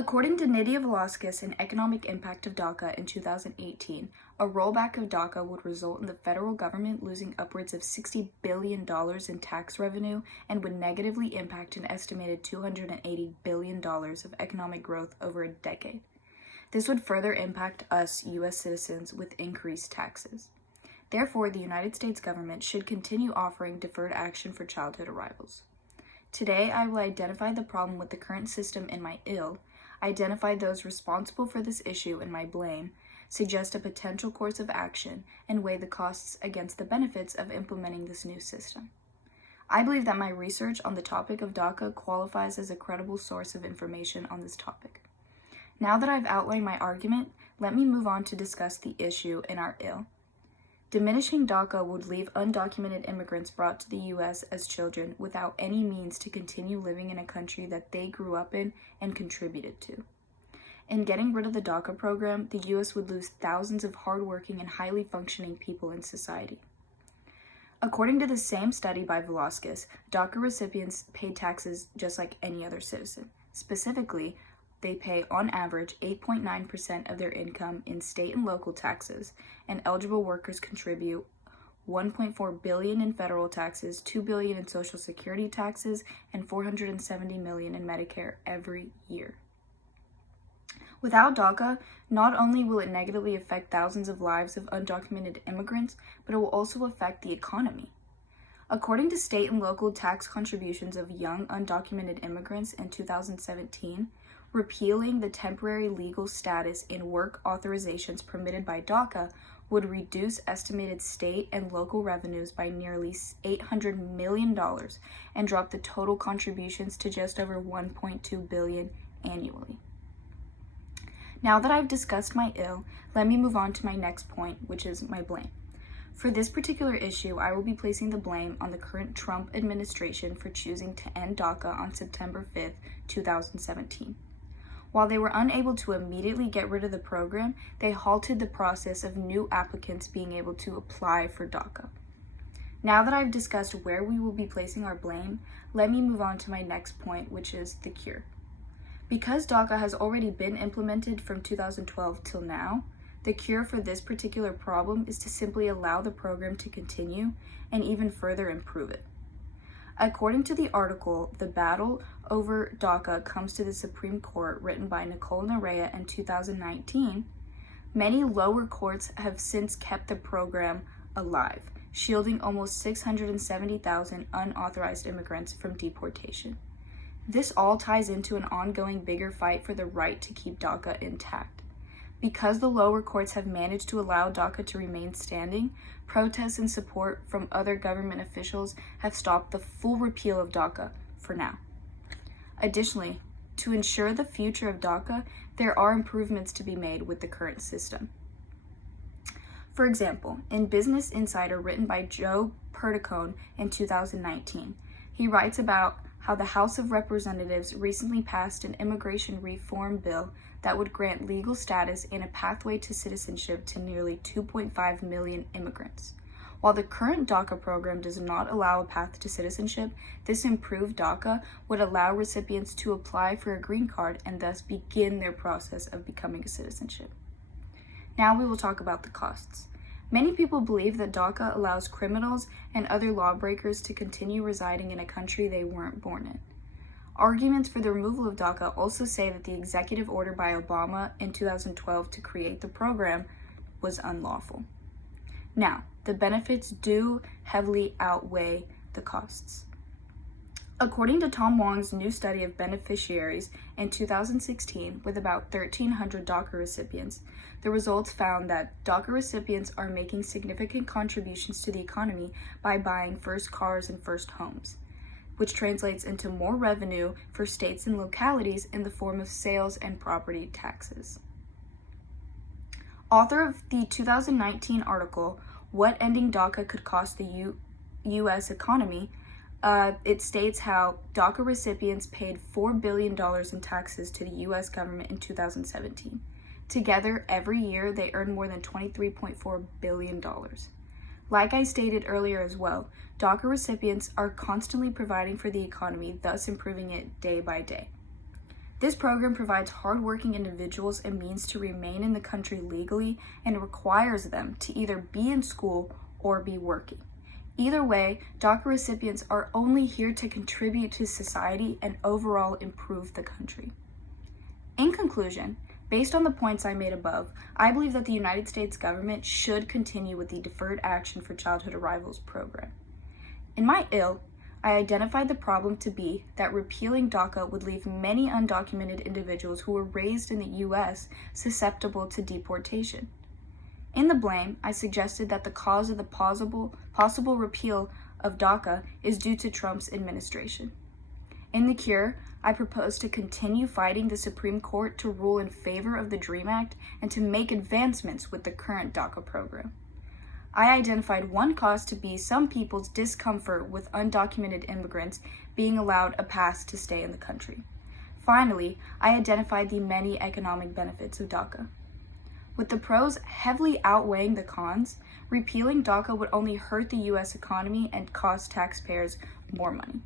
According to Nydia Velasquez, an economic impact of DACA in 2018, a rollback of DACA would result in the federal government losing upwards of $60 billion in tax revenue and would negatively impact an estimated $280 billion of economic growth over a decade. This would further impact us, U.S. citizens, with increased taxes. Therefore, the United States government should continue offering deferred action for childhood arrivals. Today, I will identify the problem with the current system in my ill, identify those responsible for this issue in my blame, suggest a potential course of action, and weigh the costs against the benefits of implementing this new system. I believe that my research on the topic of DACA qualifies as a credible source of information on this topic. Now that I've outlined my argument, let me move on to discuss the issue in our ill. Diminishing DACA would leave undocumented immigrants brought to the U.S. as children without any means to continue living in a country that they grew up in and contributed to. In getting rid of the DACA program, the U.S. would lose thousands of hardworking and highly functioning people in society. According to the same study by Velasquez, DACA recipients pay taxes just like any other citizen. Specifically, they pay on average 8.9% of their income in state and local taxes, and eligible workers contribute $1.4 billion in federal taxes, $2 billion in Social Security taxes, and $470 million in Medicare every year. Without DACA, not only will it negatively affect thousands of lives of undocumented immigrants, but it will also affect the economy. According to state and local tax contributions of young undocumented immigrants in 2017, repealing the temporary legal status in work authorizations permitted by DACA would reduce estimated state and local revenues by nearly $800 million and drop the total contributions to just over $1.2 billion annually. Now that I've discussed my ill, let me move on to my next point, which is my blame. For this particular issue, I will be placing the blame on the current Trump administration for choosing to end DACA on September 5th, 2017. While they were unable to immediately get rid of the program, they halted the process of new applicants being able to apply for DACA. Now that I've discussed where we will be placing our blame, let me move on to my next point, which is the cure. Because DACA has already been implemented from 2012 till now, the cure for this particular problem is to simply allow the program to continue and even further improve it. According to the article, The Battle Over DACA Comes to the Supreme Court, written by Nicole Nerea in 2019, many lower courts have since kept the program alive, shielding almost 670,000 unauthorized immigrants from deportation. This all ties into an ongoing bigger fight for the right to keep DACA intact. Because the lower courts have managed to allow DACA to remain standing, protests and support from other government officials have stopped the full repeal of DACA for now. Additionally, to ensure the future of DACA, there are improvements to be made with the current system. For example, in Business Insider, written by Joe Perticone in 2019, he writes about how the House of Representatives recently passed an immigration reform bill that would grant legal status and a pathway to citizenship to nearly 2.5 million immigrants. While the current DACA program does not allow a path to citizenship, this improved DACA would allow recipients to apply for a green card and thus begin their process of becoming a citizenship. Now we will talk about the costs. Many people believe that DACA allows criminals and other lawbreakers to continue residing in a country they weren't born in. Arguments for the removal of DACA also say that the executive order by Obama in 2012 to create the program was unlawful. Now, the benefits do heavily outweigh the costs. According to Tom Wong's new study of beneficiaries in 2016, with about 1,300 DACA recipients, the results found that DACA recipients are making significant contributions to the economy by buying first cars and first homes, which translates into more revenue for states and localities in the form of sales and property taxes. Author of the 2019 article, What Ending DACA Could Cost the U.S. Economy, it states how DACA recipients paid $4 billion in taxes to the U.S. government in 2017. Together, every year, they earn more than $23.4 billion. Like I stated earlier as well, DACA recipients are constantly providing for the economy, thus improving it day by day. This program provides hardworking individuals a means to remain in the country legally and requires them to either be in school or be working. Either way, DACA recipients are only here to contribute to society and overall improve the country. In conclusion, based on the points I made above, I believe that the United States government should continue with the Deferred Action for Childhood Arrivals program. In my IL, I identified the problem to be that repealing DACA would leave many undocumented individuals who were raised in the U.S. susceptible to deportation. In the blame, I suggested that the cause of the possible repeal of DACA is due to Trump's administration. In the cure, I proposed to continue fighting the Supreme Court to rule in favor of the DREAM Act and to make advancements with the current DACA program. I identified one cause to be some people's discomfort with undocumented immigrants being allowed a pass to stay in the country. Finally, I identified the many economic benefits of DACA. With the pros heavily outweighing the cons, repealing DACA would only hurt the U.S. economy and cost taxpayers more money.